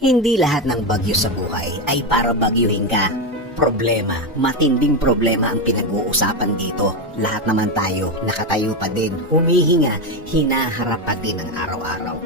Hindi lahat ng bagyo sa buhay ay para bagyuhin ka. Problema, matinding problema ang pinag-uusapan dito. Lahat naman tayo, nakatayo pa din, humihinga, hinaharap pa din ang araw-araw.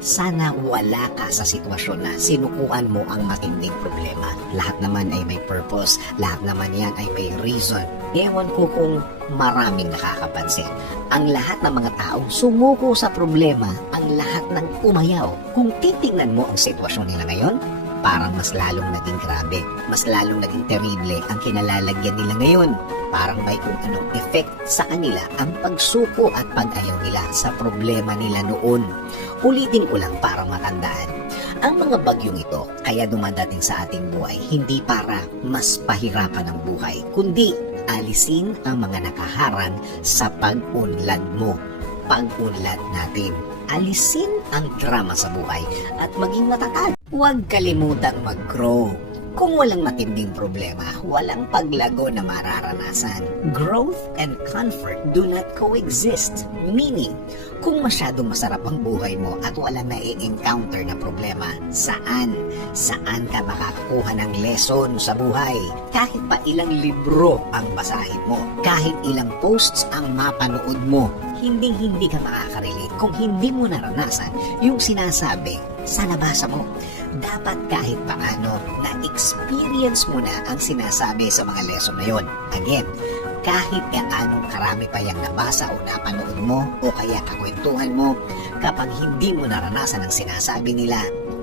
Sana wala ka sa sitwasyon na sinukuan mo ang matinding problema. Lahat naman ay may purpose, lahat naman yan ay may reason. Ewan ko kung maraming nakakapansin. Ang lahat ng mga taong sumuko sa problema, ang lahat ng umayaw. Kung titingnan mo ang sitwasyon nila ngayon, parang mas lalong naging grabe, mas lalong naging terrible ang kinalalagyan nila ngayon. Parang may kung anong effect sa kanila ang pagsuko at pag-ayaw nila sa problema nila noon. Ulitin ko lang para matandaan. Ang mga bagyong ito kaya dumadating sa ating buhay hindi para mas pahirapan ang buhay, kundi alisin ang mga nakaharang sa pag-unlad mo. Pag-unlad natin. Alisin ang drama sa buhay at maging matatag. Huwag kalimutang mag-grow. Kung walang matinding problema, walang paglago na mararanasan. Growth and comfort do not coexist. Meaning, kung masyadong masarap ang buhay mo at walang na-encounter na problema, saan ka makakakuha ng lesson sa buhay? Kahit pa ilang libro ang basahin mo, kahit ilang posts ang mapanood mo, hindi ka makakarelate kung hindi mo naranasan yung sinasabi sa nabasa mo. Dapat kahit paano na-experience mo na ang sinasabi sa mga lesson na yon. Again, kahit anong karami pa yung nabasa o napanood mo o kaya kakwentuhan mo, kapag hindi mo naranasan ang sinasabi nila,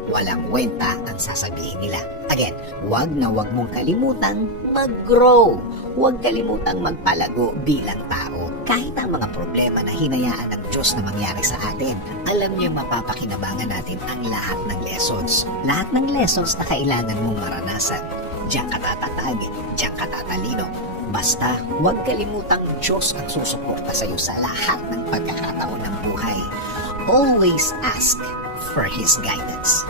walang kwenta ang sasabihin nila. Again, wag mong kalimutang mag-grow. Huwag kalimutang magpalago bilang tao. Kahit ang mga problema na hinayaan ng Diyos na mangyari sa atin, alam niyo mapapakinabangan natin ang lahat ng lessons. Lahat ng lessons na kailangan mong maranasan. Diyan ka tatatag, diyan ka tatalino. Basta, huwag kalimutang Diyos ang susuporta sa iyo sa lahat ng pagkakataon ng buhay. Always ask for His guidance.